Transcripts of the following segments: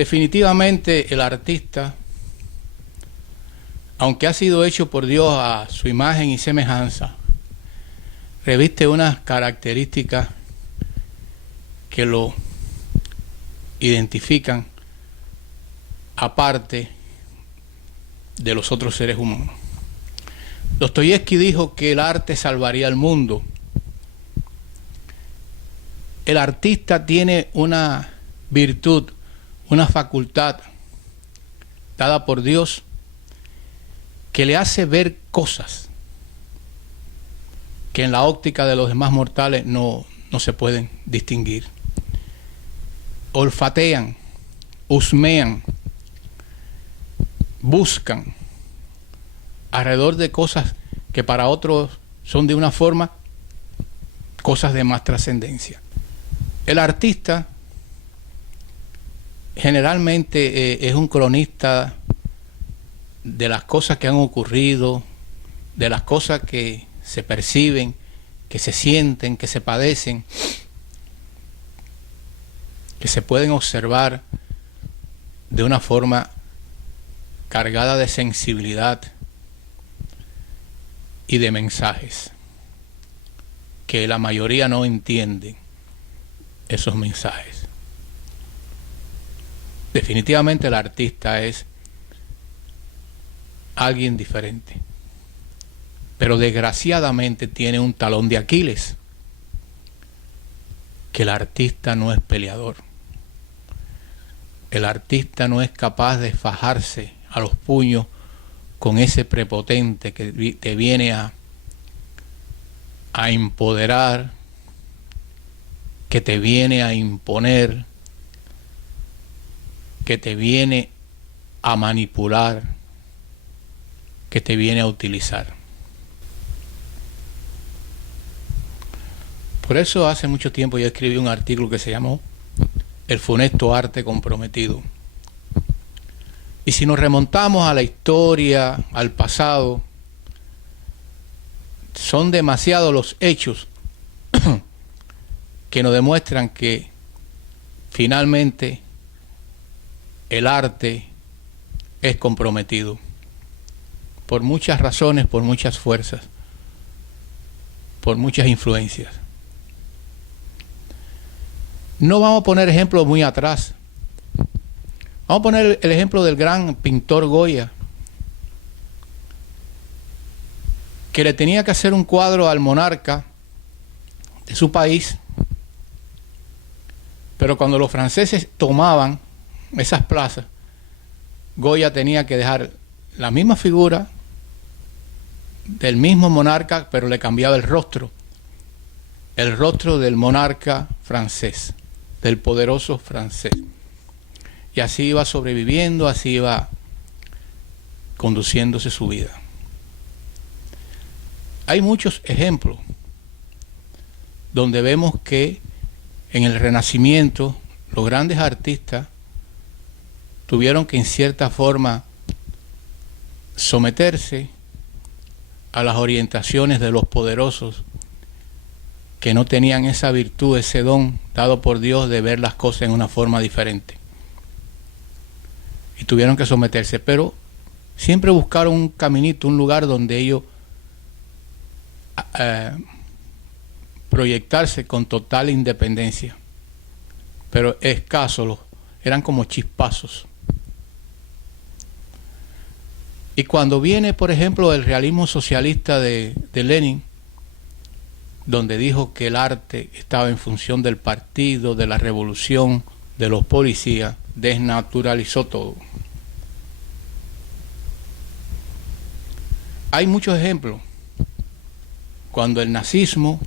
Definitivamente el artista, aunque ha sido hecho por Dios a su imagen y semejanza, reviste unas características que lo identifican aparte de los otros seres humanos. Dostoyevski dijo que el arte salvaría al mundo. El artista tiene una virtud, una facultad dada por Dios que le hace ver cosas que en la óptica de los demás mortales no se pueden distinguir. Olfatean, husmean, buscan alrededor de cosas que para otros son de una forma, cosas de más trascendencia. El artista generalmente es un cronista de las cosas que han ocurrido, de las cosas que se perciben, que se sienten, que se padecen, que se pueden observar de una forma cargada de sensibilidad y de mensajes, que la mayoría no entiende esos mensajes. Definitivamente el artista es alguien diferente, pero desgraciadamente tiene un talón de Aquiles, que el artista no es peleador. El artista no es capaz de fajarse a los puños con ese prepotente que te viene a empoderar, que te viene a imponer, que te viene a manipular, que te viene a utilizar. Por eso hace mucho tiempo yo escribí un artículo que se llamó El funesto arte comprometido. Y si nos remontamos a la historia, al pasado, son demasiados los hechos que nos demuestran que finalmente el arte es comprometido por muchas razones, por muchas fuerzas, por muchas influencias. No vamos a poner ejemplos muy atrás. Vamos a poner el ejemplo del gran pintor Goya, que le tenía que hacer un cuadro al monarca de su país, pero cuando los franceses tomaban esas plazas, Goya tenía que dejar la misma figura del mismo monarca, pero le cambiaba el rostro del monarca francés, del poderoso francés. Y así iba sobreviviendo, así iba conduciéndose su vida. Hay muchos ejemplos donde vemos que en el Renacimiento los grandes artistas tuvieron que en cierta forma someterse a las orientaciones de los poderosos que no tenían esa virtud, ese don dado por Dios de ver las cosas en una forma diferente. Y tuvieron que someterse, pero siempre buscaron un caminito, un lugar donde ellos proyectarse con total independencia. Pero escasos, eran como chispazos. Y cuando viene, por ejemplo, el realismo socialista de Lenin, donde dijo que el arte estaba en función del partido, de la revolución, de los policías, desnaturalizó todo. Hay muchos ejemplos. Cuando el nazismo,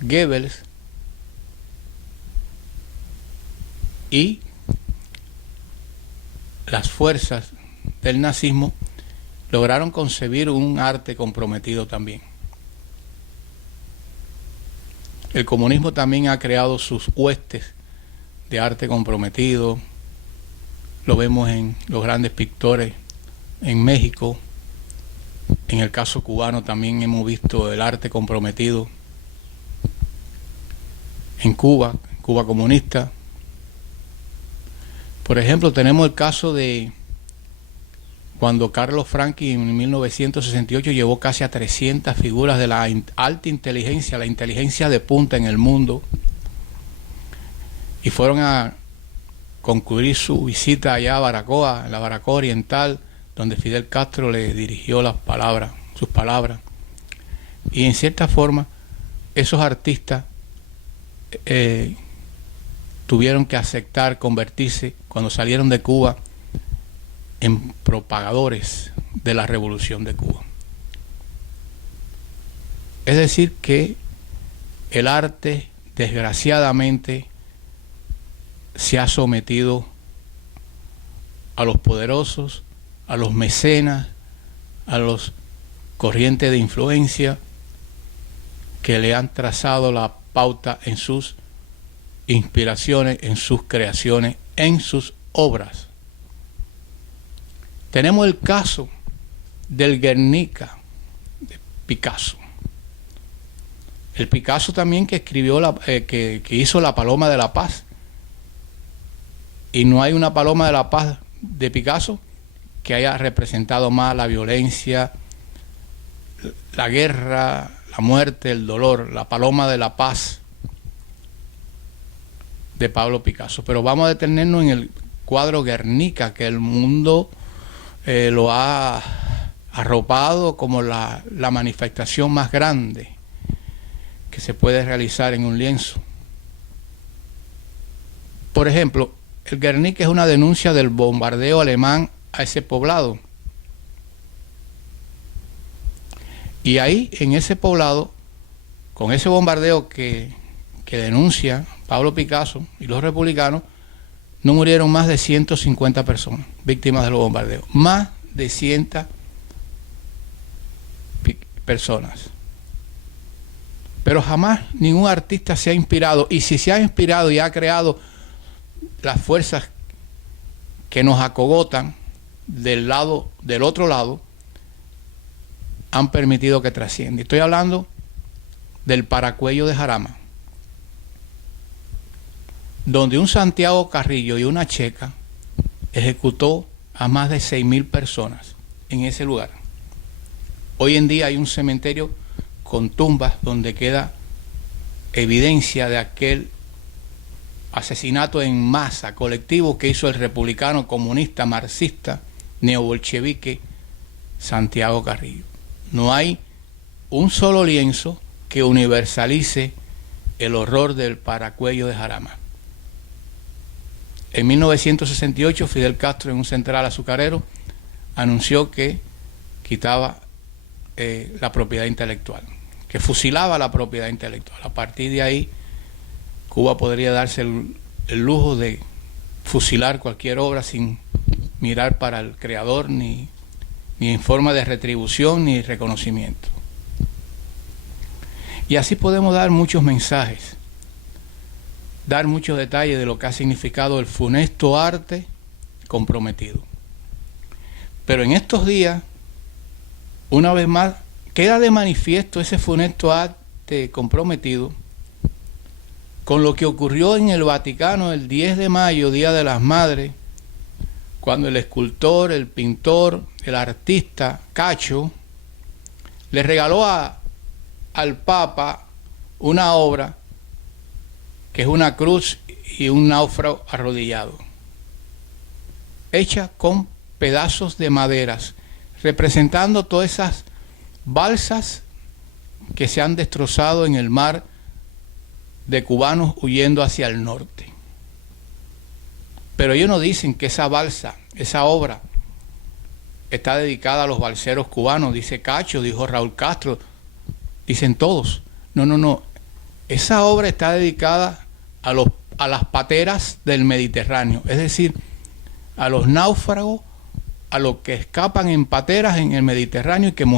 Goebbels y las fuerzas del nazismo lograron concebir un arte comprometido también. El comunismo también ha creado sus huestes de arte comprometido. Lo vemos en los grandes pintores en México. En el caso cubano también hemos visto el arte comprometido en Cuba, Cuba comunista. Por ejemplo, tenemos el caso de cuando Carlos Franchi en 1968 llevó casi a 300 figuras de la alta inteligencia, la inteligencia de punta en el mundo, y fueron a concluir su visita allá a Baracoa, en la Baracoa Oriental, donde Fidel Castro le dirigió sus palabras. Y en cierta forma, esos artistas tuvieron que aceptar convertirse, cuando salieron de Cuba, en propagadores de la revolución de Cuba. Es decir que el arte, desgraciadamente, se ha sometido a los poderosos, a los mecenas, a los corrientes de influencia que le han trazado la pauta en sus inspiraciones, en sus creaciones, en sus obras. Tenemos el caso del Guernica de Picasso. El Picasso también que escribió que hizo La Paloma de la Paz. Y no hay una Paloma de la Paz de Picasso que haya representado más la violencia, la guerra, la muerte, el dolor. La Paloma de la Paz de Pablo Picasso. Pero vamos a detenernos en el cuadro Guernica, que el mundo lo ha arropado como la manifestación más grande que se puede realizar en un lienzo. Por ejemplo, el Guernica es una denuncia del bombardeo alemán a ese poblado. Y ahí, en ese poblado, con ese bombardeo que denuncia Pablo Picasso y los republicanos, no murieron más de 150 personas víctimas de los bombardeos. Más de 100 personas. Pero jamás ningún artista se ha inspirado. Y si se ha inspirado y ha creado las fuerzas que nos acogotan del otro lado, han permitido que trascienda. Estoy hablando del Paracuello de Jarama, donde un Santiago Carrillo y una checa ejecutó a más de 6.000 personas en ese lugar. Hoy en día hay un cementerio con tumbas donde queda evidencia de aquel asesinato en masa colectivo que hizo el republicano comunista marxista neobolchevique Santiago Carrillo. No hay un solo lienzo que universalice el horror del Paracuello de Jarama. En 1968, Fidel Castro, en un central azucarero, anunció que quitaba la propiedad intelectual, que fusilaba la propiedad intelectual. A partir de ahí, Cuba podría darse el lujo de fusilar cualquier obra sin mirar para el creador, ni en forma de retribución ni reconocimiento. Y así podemos dar muchos mensajes, dar muchos detalles de lo que ha significado el funesto arte comprometido. Pero en estos días, una vez más, queda de manifiesto ese funesto arte comprometido con lo que ocurrió en el Vaticano el 10 de mayo, Día de las Madres, cuando el escultor, el pintor, el artista Cacho le regaló al Papa una obra que es una cruz y un náufrago arrodillado, hecha con pedazos de maderas, representando todas esas balsas que se han destrozado en el mar de cubanos huyendo hacia el norte. Pero ellos no dicen que esa balsa, esa obra, está dedicada a los balseros cubanos, dice Cacho, dijo Raúl Castro, dicen todos. No. Esa obra está dedicada a las pateras del Mediterráneo, es decir, a los náufragos, a los que escapan en pateras en el Mediterráneo y que mueren.